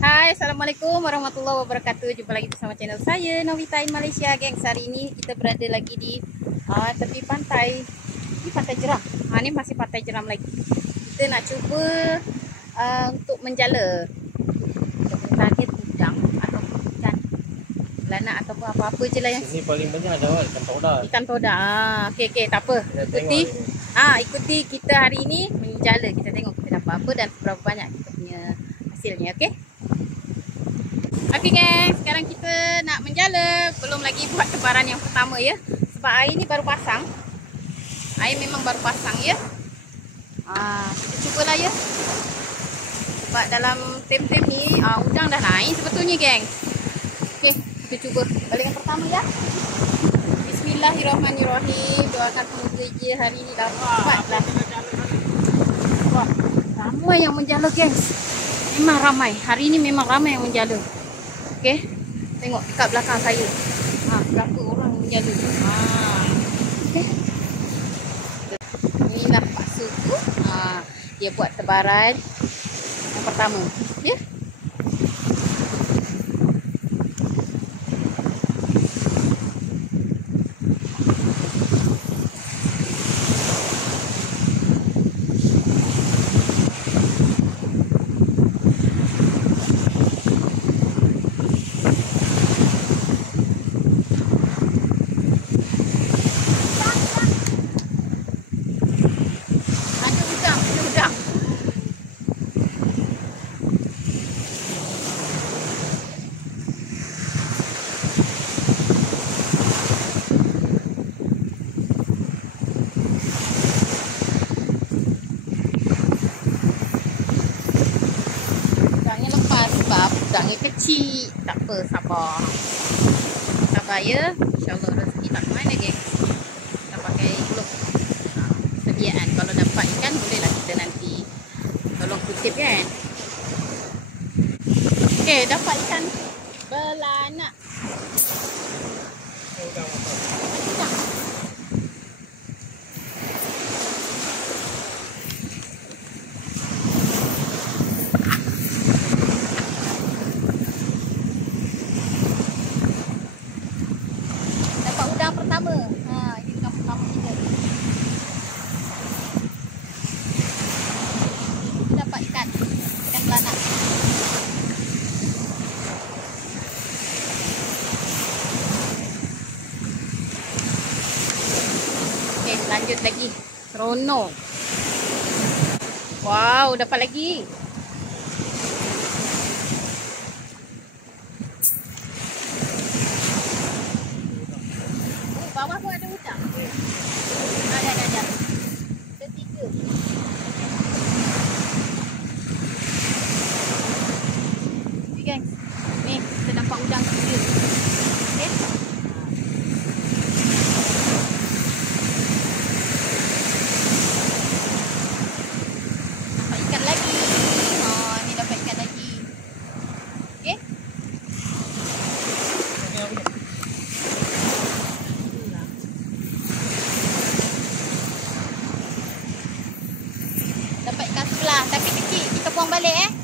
Hai, Assalamualaikum warahmatullahi wabarakatuh. Jumpa lagi bersama channel saya, Novita in Malaysia, gengs. Hari ini kita berada lagi di tepi pantai. Ini pantai jeram. Ini masih pantai jeram lagi. Kita nak cuba untuk menjala. Untuk target udang atau ikan belanak ataupun apa-apa je lah yang ini paling banyak ada ikan toda. Ikan toda. Okey, tak apa. Ikuti kita hari ini menjala. Kita tengok kita dapat apa dan berapa banyak kita punya hasilnya, okey? Okey guys, sekarang kita nak menjala. Belum lagi buat tebaran yang pertama ya. Sebab air ni baru pasang. Air memang baru pasang ya. Kita cubalah ya. Sebab dalam tem-tem ni udang dah naik sebetulnya geng. Okey, kita cuba. Balingan pertama ya. Bismillahirrahmanirrahim. Doakan semoga je hari ni dapatlah. Wah, ramai yang menjala gengs. Memang ramai. Hari ni memang ramai yang menjala. Okey, tengok dekat belakang saya. Berapa orang menjala. Okey. Inilah Pak Suku. Dia buat tebaran yang pertama. Ya. Udangnya kecil. Tak apa, sabar. Sabar ya. InsyaAllah rezeki tak mana geng. Kita pakai glove sediaan. Kalau dapat ikan bolehlah kita nanti tolong kutip kan. Okey, dapat ikan belanak. Pertama. Ini ikan pertama kita. Kita dapat ikan belanak. Okey, lanjut lagi. Seronok. Wow, dapat lagi. Bawah pun ada udang. Ada. Ketiga. Ni guys. Ni kita dapat udang ketiga. Okey. Dapat ikan lagi. Ni dapat ikan lagi. Okey. Dapat ikan sebelah tapi kecil. Kita buang balik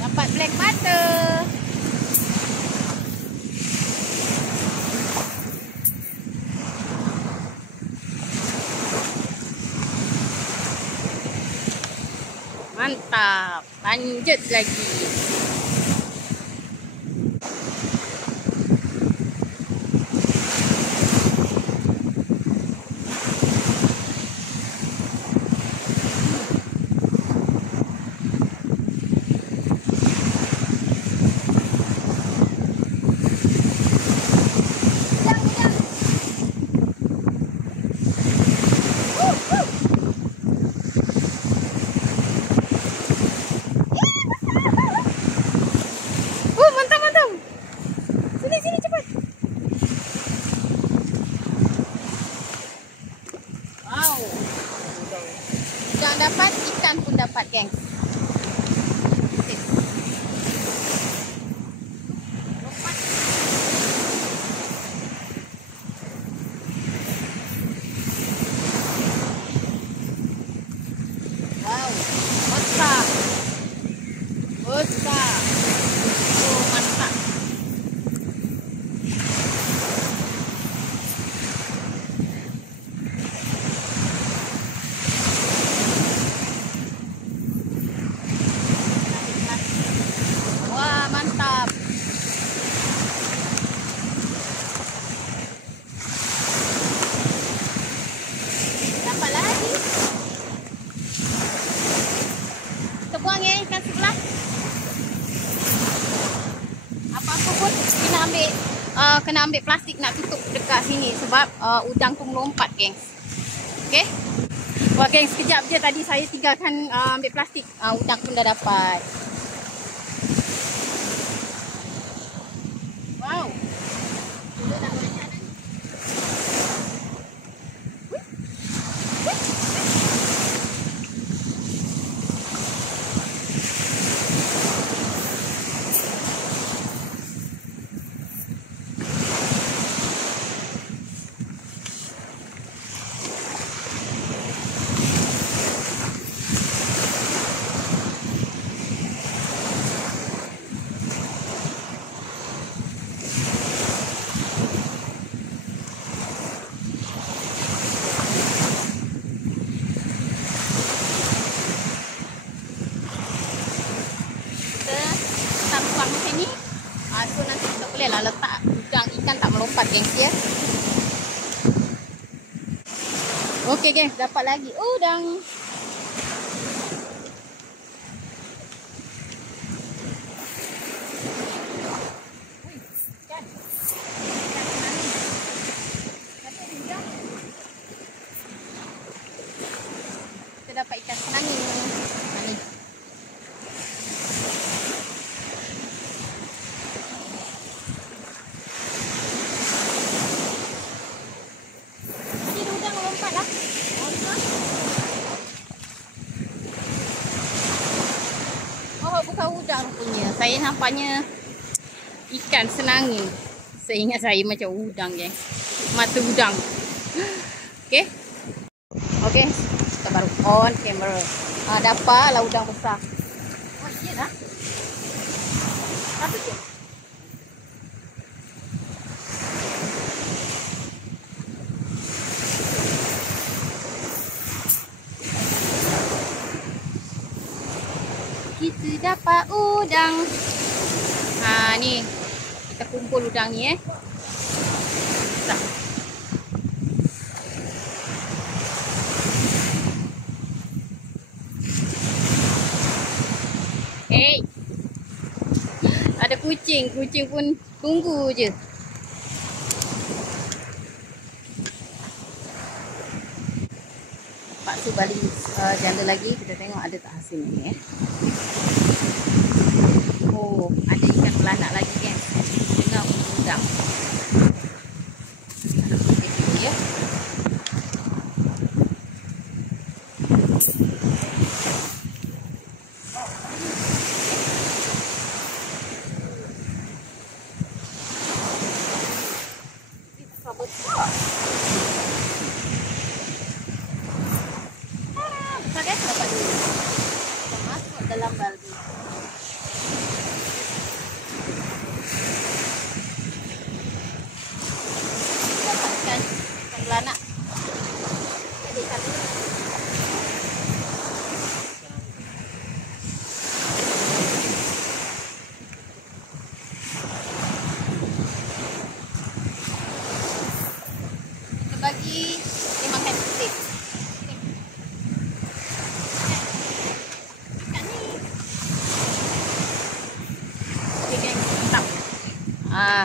Dapat black butter. Mantap. Lanjut lagi. Udang dapat, ikan pun dapat, geng. kena ambil plastik nak tutup dekat sini sebab udang tu melompat, gengs. Okey. Wah, gengs, sekejap je tadi saya tinggalkan ambil plastik. Udang pun dah dapat. Wow. Sudah dah banyak dah ni. So nanti kita boleh lah letak udang ikan tak melompat, gengs, ya. Okey, gengs, dapat lagi udang. Kita dapat ikan senangin. Ni. Bukan udang punya. Saya nampaknya ikan senangin. Saya ingat saya macam udang, gengs. Mata udang. Okey. Okey. Kita baru on camera. Dapatlah udang besar. Oh, iya dah. Satu je. Kita dapat udang. Ni. Kita kumpul udang ni, Tak. Ada kucing. Kucing pun tunggu je. Pak Su balik janda lagi. Kita tengok ada tak hasil ni, Oh, ada ikan belanak lagi, kan? Dengan udang. Ya. Masuk dalam baldi. Dapatkan ikan belanak. Jadi ikan dulu. Kita bagi dia makan putih.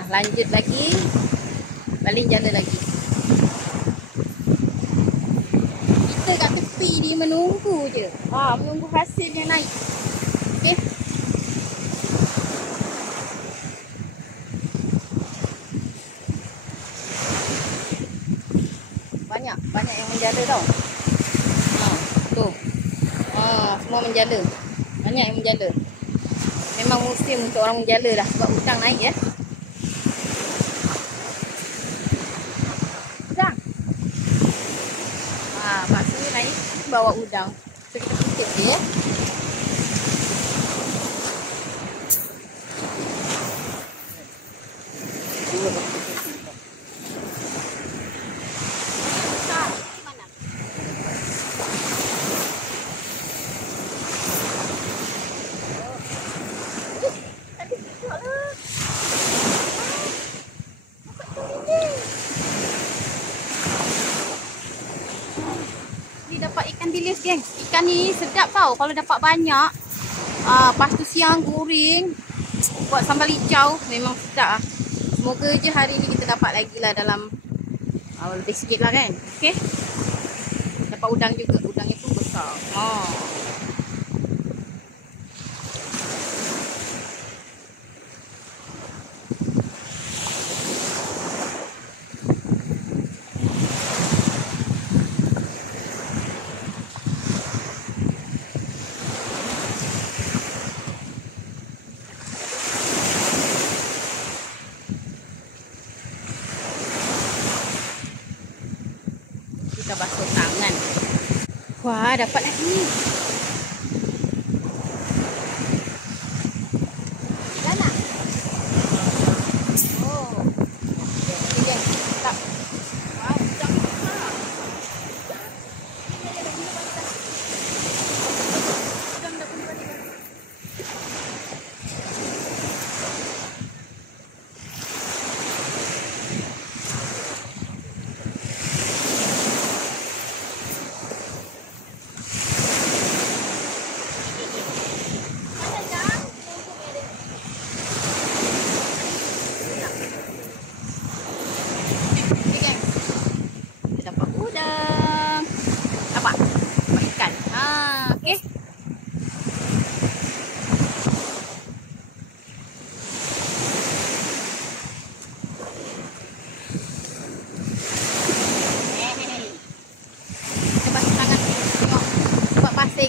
Lanjut lagi. Balik jala lagi. Kita kat tepi ni menunggu je. Menunggu hasilnya naik. Okey. Banyak yang menjala tau. Tu. Semua menjala. Banyak yang menjala. Memang musim untuk orang menjala dah sebab udang naik, ya. Udang. Pak Su naik bawa udang. So kita kutip dia, ya. Dapat ikan bilis, geng. Ikan ni sedap tau kalau dapat banyak. Lepas tu siang goreng buat sambal hijau memang sedap. Semoga je hari ni kita dapat lagi lah dalam lebih sikit lah kan. Okay. Dapat udang juga. Udangnya pun besar. Kita basuh tangan. Wah, dapat lagi. Dah nak? Oh. Okay, guys. Tak. Wah, udang besar. Udang dah pun balik.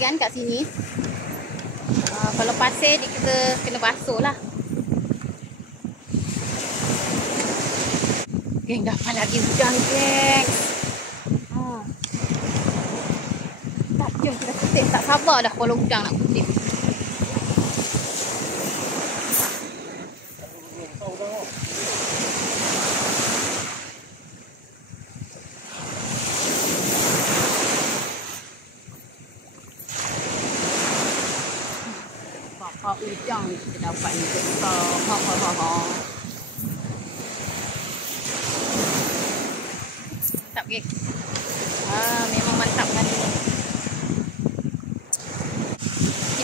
Kan kat sini. Kalau pasir kita kena basuh lah. Geng, dapat lagi udang, geng. Tak, jom kita kutip. Tak sabar dah kalau udang nak kutip. Udang kita dapat ni besar. Mantap, guys. Memang mantap kan ni.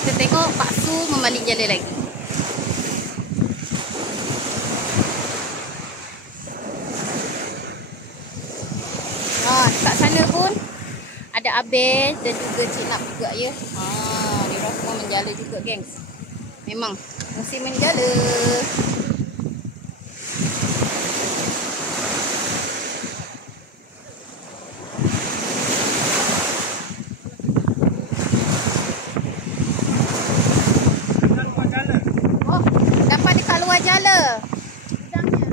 Kita tengok Pak Su membalik jala lagi. Kat sana pun ada Abel dan juga Cik Nak juga ya. Dia semua menjala juga, gengs. Memang musim menjala. Oh, dapat dekat luar jala. Udangnya.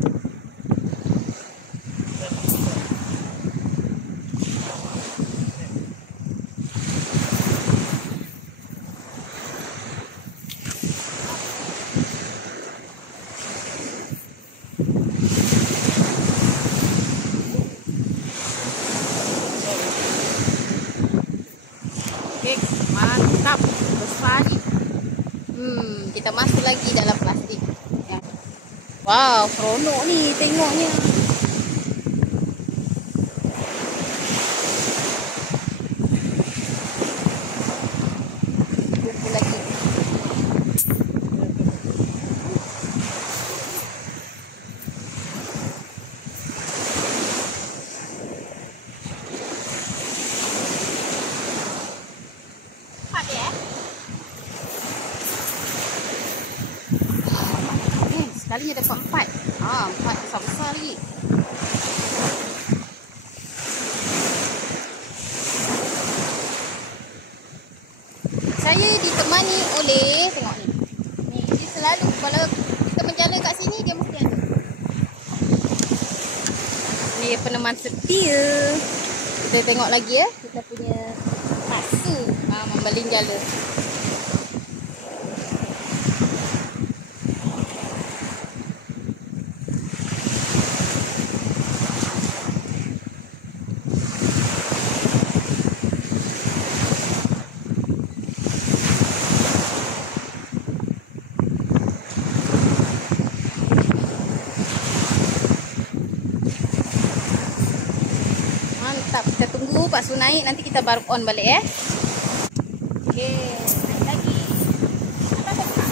Mantap, besar ni. Kita masuk lagi dalam plastik. Wow, seronok ni tengoknya. Jumpa lagi. Sekalinya dapat 4. 4 besar-besar lagi. Saya ditemani oleh, tengok ni. Dia selalu kalau kita menjala kat sini dia mesti ada. Ni peneman setia. Kita tengok lagi ya, kita punya Pak Su membaling jala. Mantap, kita tunggu Pak Su naik, nanti kita baru on balik ya. Okey, naik lagi. Atas tak?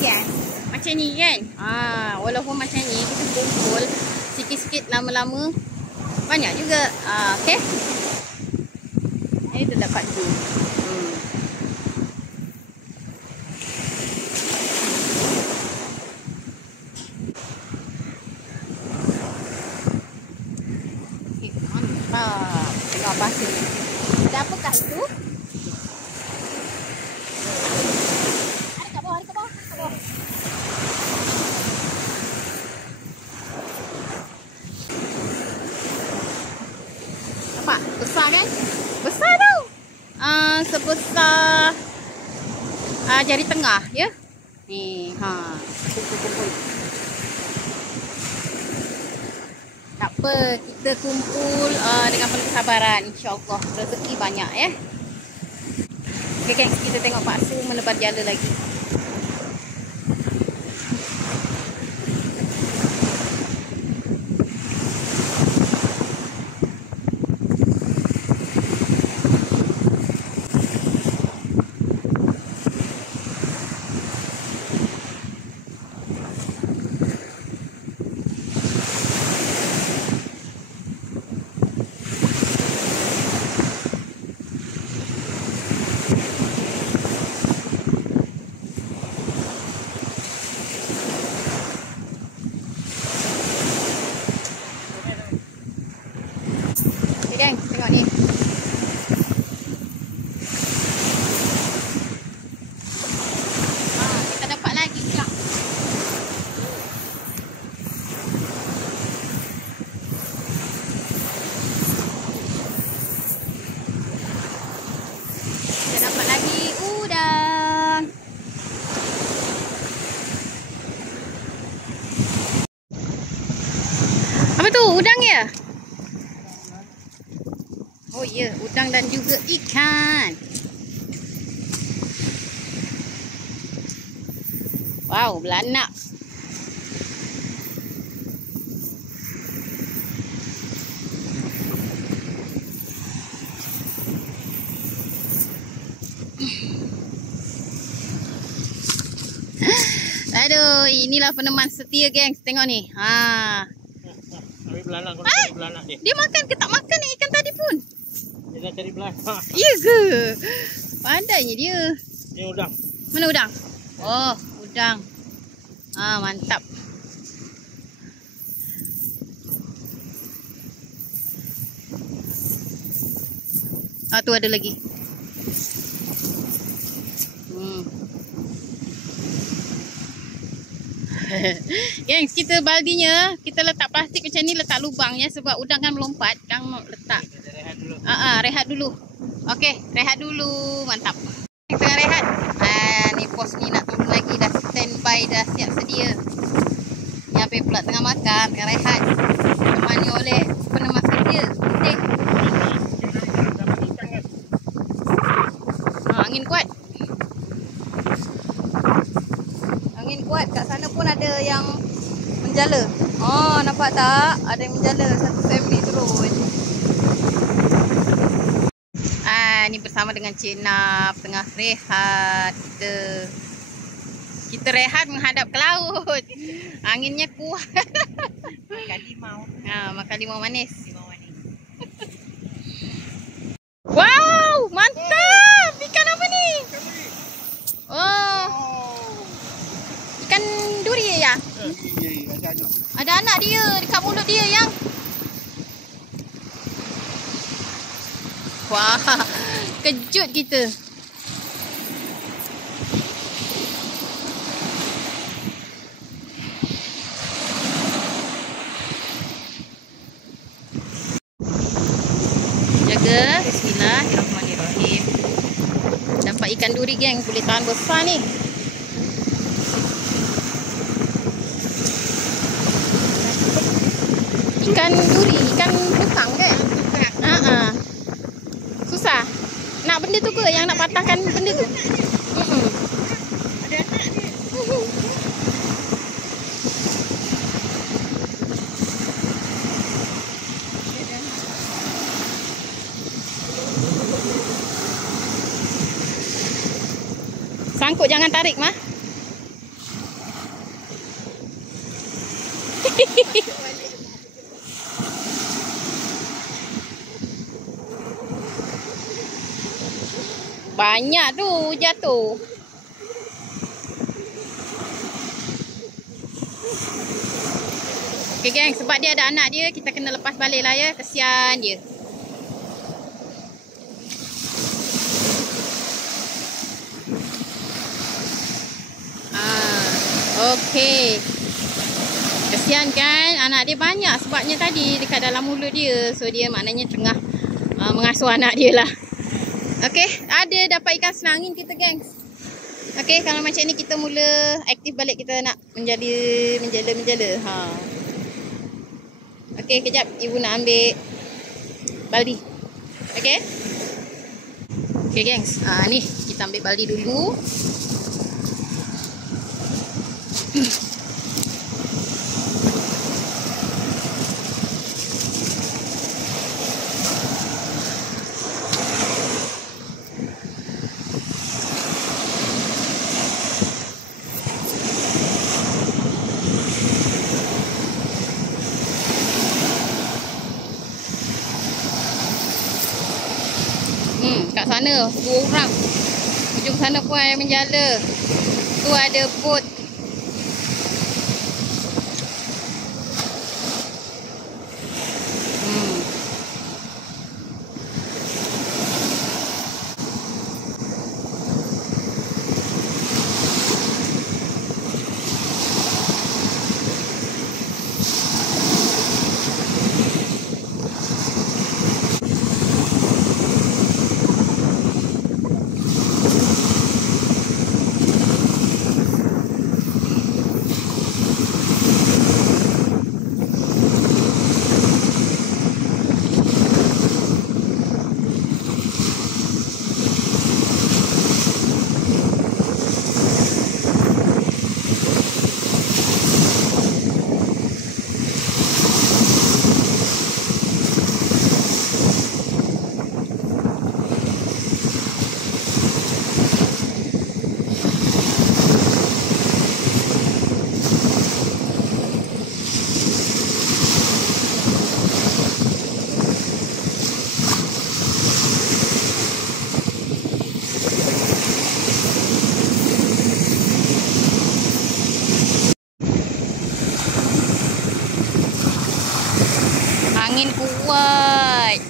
Kan? Macam ni kan? Walaupun macam ni kita kumpul sikit-sikit lama-lama banyak juga. Okey. Ini terdapat tu. Mantap. Tengok pasir ni. Ada apakah itu? Ada kat bawah, ada kat bawah, kat bawah. Nampak? Besar kan? Besar tau. Sebesar jari tengah, ya. Ni, kumpul-kumpul. Tak apa, kita kumpul dengan penuh kesabaran. InsyaAllah rezeki banyak ya. Okay guys, kita tengok Pak Su menebar jala lagi. Geng, tengok ni. Kita dapat lagi pula. Kita dapat lagi udang. Apa tu? Udang ya? Oh ya, udang dan juga ikan. Wow, belanak. Aduh, inilah peneman setia geng. Tengok ni. Ambil belanak, kau cari belanak dia. Dia makan ke tak makan ni ikan tadi pun? Dia dah cari belanak. Ya ke? Pandainya dia. Ni udang. Mana udang? Oh, udang. Mantap. Tu ada lagi. Gengs, kita baldinya kita letak plastik macam ni, letak lubang ya, sebab udang kan melompat. Kang letak. Rehat dulu. Rehat dulu. Okey, rehat dulu. Mantap. Tengah rehat. Ni pos ni nak turun lagi, dah standby, dah siap sedia. Ni Habib pula tengah makan, tengah rehat. Ditemani oleh peneman setia. Okey. Angin kuat. Angin kuat. Kat sana pun ada yang menjala. Nampak tak? Ada yang menjala. Satu family terus. Ni bersama dengan Cik Naf tengah rehat. Kita rehat menghadap ke laut. Anginnya kuat. Makan limau. Makan limau manis. Limau manis. Wow, mantap. Ikan apa ni? Ikan duri ya? Ada anak dia dekat mulut dia yang. Wah, kejut kita. Jaga. Bismillahirrahmanirrahim. Dapat ikan duri geng, boleh tahan besar ni. Ikan duri, ikan tukang kan? Susah. Nak benda tu ke yang nak patahkan benda tu? Ada anak ni. Sangkut, jangan tarik mah. Banyak tu jatuh. Okay geng, sebab dia ada anak dia, kita kena lepas balik lah ya. Kesian dia. Okay. Kesian kan, anak dia banyak sebabnya tadi dekat dalam mulut dia. So dia maknanya tengah mengasuh anak dia lah. Okay, ada dapat ikan senangin kita gengs. Okay, kalau macam ni kita mula aktif balik, kita nak menjala. Okay, kejap ibu nak ambil baldi. Okay. Okay gengs, ni kita ambil baldi dulu. Kat sana 2 orang. Ujung sana pun ada menjala. Tu ada bot. Angin kuat.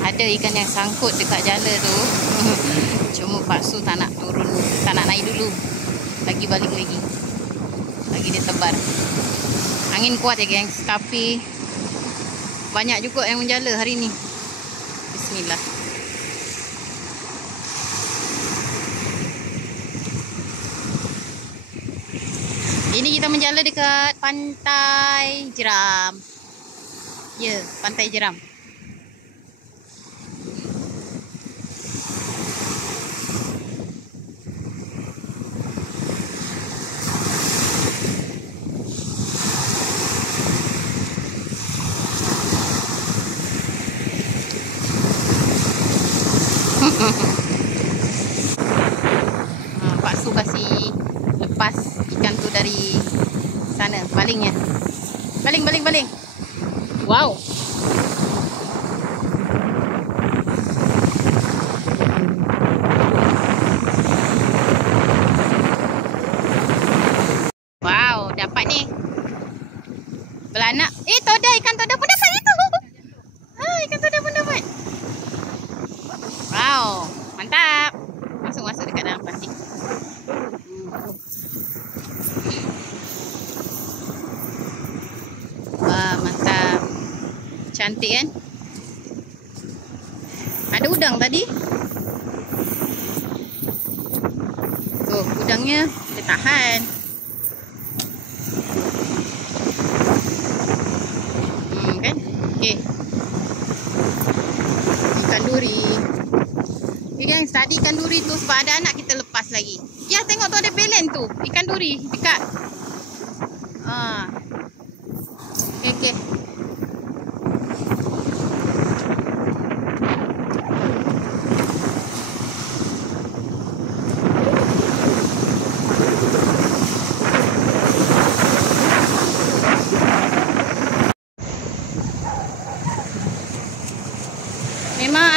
Ada ikan yang sangkut dekat jala tu. Cuma Pak Su tak nak turun, tak nak naik dulu. Lagi balik lagi. Lagi dia tebar. Angin kuat ya gengs, tapi banyak juga yang menjala hari ni. Bismillah. Ini kita menjala dekat Pantai Jeram. Ya, Pantai Jeram. Pak Su kasih lepas ikan tu dari sana, balingnya. Baling. Wow. Wow, dapat ni. Belanak. Toda, ikan toda pun dapat itu. Ikan toda pun dapat. Wow, mantap. Masuk dekat dalam plastik. Wah, mantap. Cantik kan? Ada udang tadi. Tuh, udangnya dia tahan. Kan? Okey. Ikan duri. Okay guys, tadi ikan duri tu sebab ada anak kita lepas lagi. Ya, tengok tu ada belen tu. Ikan duri dekat. Okay.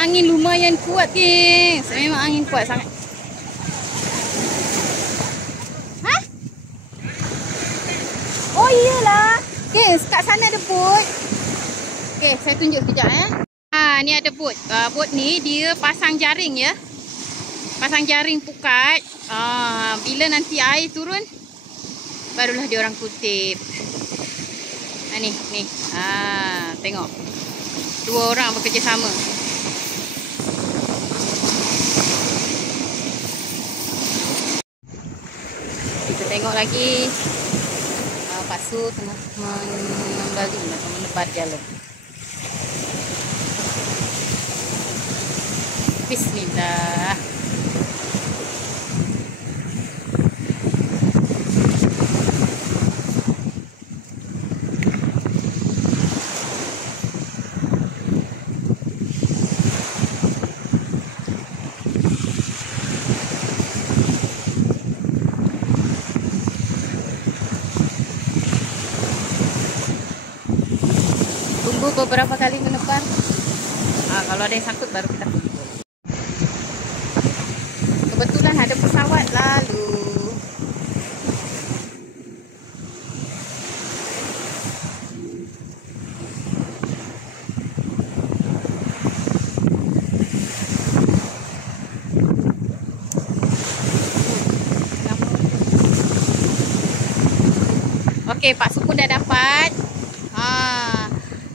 angin lumayan kuat, gengs. Memang angin kuat sangat. Hah? Oh iyalah. Gengs, kat sana ada bot. Okay, saya tunjuk sekejap ni ada bot. Bot ni dia pasang jaring ya. Pasang jaring pukat. Bila nanti air turun, barulah dia orang kutip. Ni. Tengok. 2 orang bekerjasama. Kita tengok lagi. Pak Su tengah membali atau menebar jala. Bismillah. Tunggu beberapa kali menebar. Kalau ada yang sangkut baru kita kumpul. Kebetulan ada pesawat lalu. Okey, Pak Su pun dah dapat.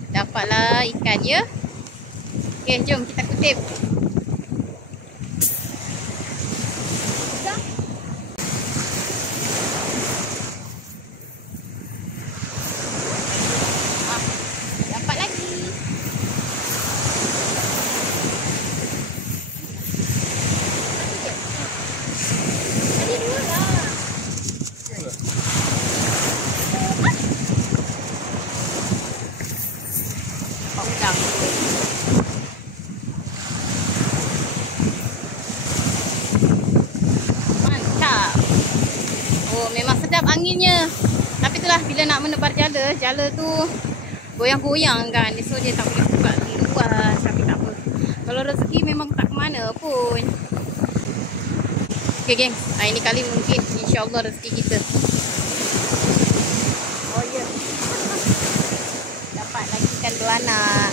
Dapatlah ikan ya. Okey, jom kita kutip. Dapat lagi. Tadi 2 lah. Udang. Mantap. Memang sedap anginnya. Tapi itulah bila nak menebar jala tu goyang-goyang kan. So dia tak boleh buka luas. Tapi tak apa. Kalau rezeki memang tak ke mana pun. Okay geng, ini kali mungkin insyaAllah rezeki kita. Oh ya. Dapat lagi ikan belanak.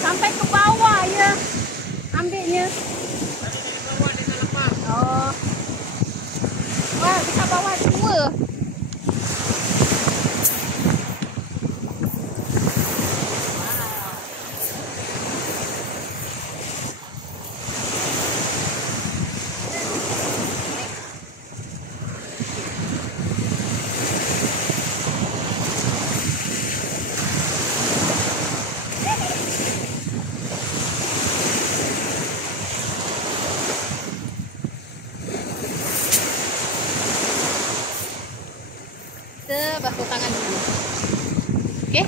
Sampai ke bawah ya ambilnya. Oh. Wah, dekat bawah ada 2. Kita basuh tangan dulu. Okey.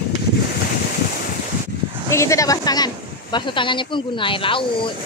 Okay, kita dah basuh tangan. Basuh tangannya pun guna air laut.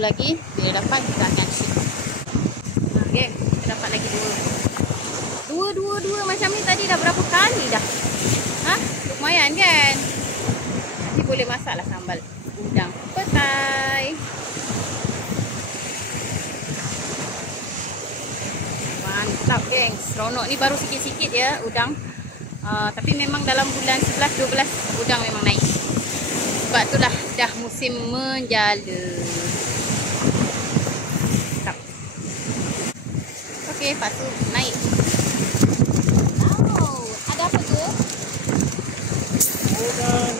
Lagi bila dapat kita akan ship. Okey, kita dapat lagi 2 macam ni tadi dah berapa kali dah. Lumayan kan? Nanti boleh masaklah sambal udang petai. Mantap geng. Seronok ni baru sikit-sikit ya udang. Tapi memang dalam bulan 11 12 udang memang naik. Sebab itulah dah musim menjala. Okey, Pak Su naik. Ada apa tu? Udang.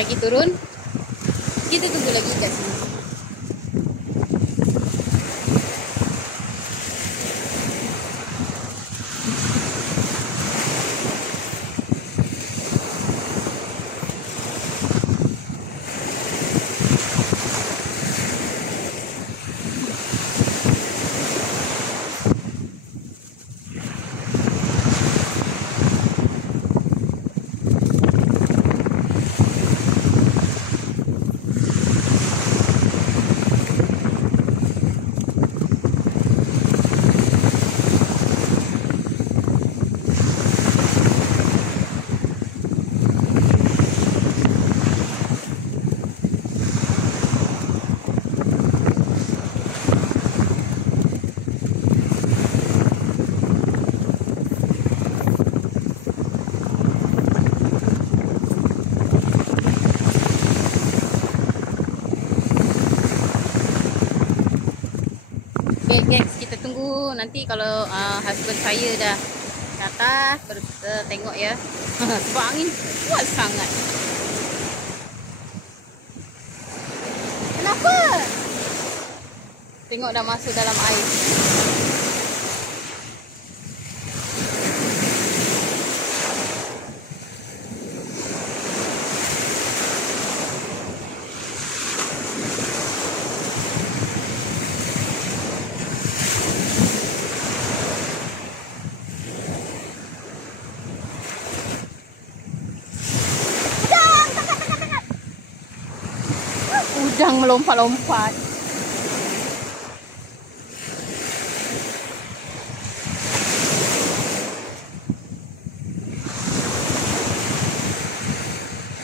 Lagi turun. Kita tunggu lagi kat sini. Okay gengs, kita tunggu nanti kalau husband saya dah ke atas, baru kita tengok ya. Sebab angin kuat sangat. Kenapa? Tengok dah masuk dalam air. Udang melompat-lompat.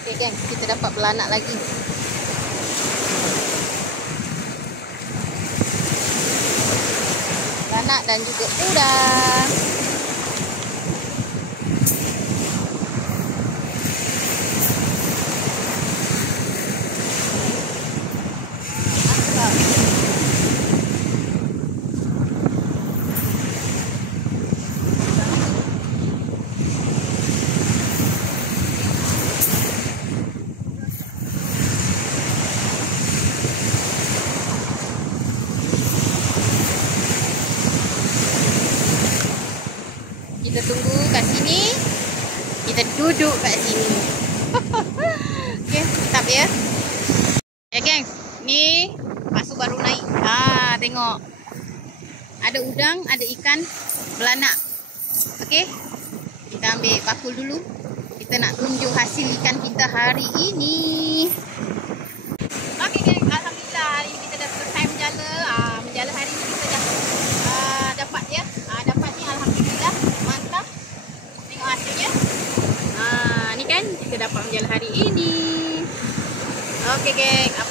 Okay geng, kita dapat belanak lagi. Belanak dan juga udang. Kita tunggu kat sini. Kita duduk kat sini. Okay, tetap ya. Ya gengs, ni pasu baru naik. Tengok. Ada udang, ada ikan belanak. Okay, kita ambil bakul dulu. Kita nak tunjuk hasil ikan kita hari ini. Okay gengs, alhamdulillah hari ini kita dah selesai menjala. Menjala hari ini kita dah dapat ya. Dapat ni alhamdulillah. Mantap. Tengok hasilnya. Ni kan kita dapat menjala hari ini. Okay geng.